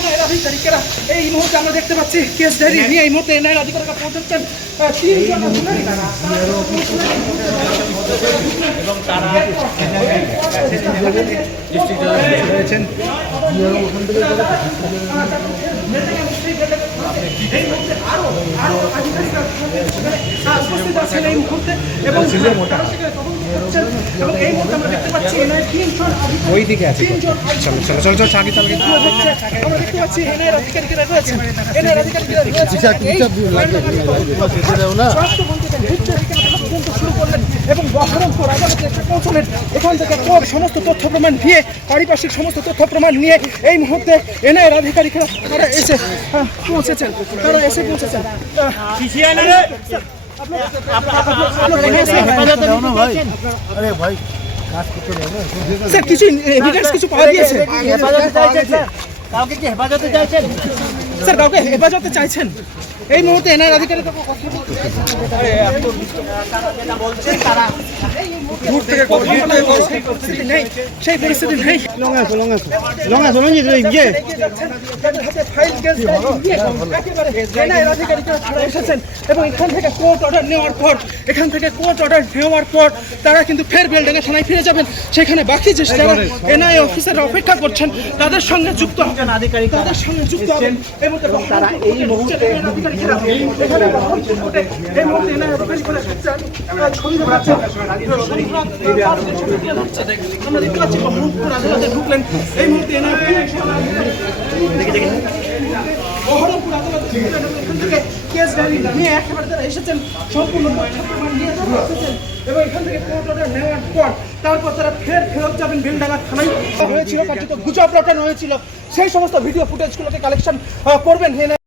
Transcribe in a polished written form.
এনআইয়ের আধিকারিকেরা এই মুহূর্তে আমরা দেখতে পাচ্ছি কেস ডায়েরি নিয়ে এই মুহূর্তে এনআইয়ের আধিকারিকরা পৌঁছাচ্ছেন তিনজন এবং তারা রয়েছেন ওই দিকে আছে। চলো চলো চলো চলো আগে চলো আমরা দেখতে পাচ্ছি এনআইয়ের আধিকারিকেরা রয়েছেন এনআইয়ের আধিকারিকেরা শুরু করলেন এবং বহরমপুর আদালতে এসে পৌঁছলেন। এখান থেকে সমস্ত তথ্য প্রমাণ নিয়ে পারিপার্শ্বিক সমস্ত তথ্য প্রমাণ নিয়ে এই মুহূর্তে এনআইয়ের আধিকারিকরা তারা এসে পৌঁছেছেন স্যার কিছু এভিডেন্স কিছু পাওয়া গিয়েছে? স্যার কাউকে হেফাজতে চাইছেন এই মুহূর্তে এনআইয়ের আধিকারিক সেই পরিস্থিতি নেই। এসেছেন এবং এখান থেকে কোর্ট অর্ডার নেওয়ার পর তারা কিন্তু ফের বেলডাঙ্গা থানায় ফিরে যাবেন। সেখানে বাকি যে এনআইএ অফিসাররা অপেক্ষা করছেন তাদের সঙ্গে যুক্ত হবেন এবং তারা এই মুহূর্তে আমরা দেখতে পাচ্ছি বহরমপুর আদালতে ঢুকলেন এই মুহূর্তে বহরমপুর আদালতে ঢুকলেন এখান থেকে কেস ডায়েরি নিয়ে একেবারে তারা এসেছেন সম্পূর্ণ নিয়ে এসেছেন এবং এখান থেকে কোর্ট অর্ডার নেওয়ার পর তারপর তারা ফেরত যাবেন বেলডাঙ্গা থানায়। হয়েছিল কার্যত গুজব রটানো হয়েছিল সেই সমস্ত ভিডিও ফুটেজগুলোকে কালেকশন করবেন।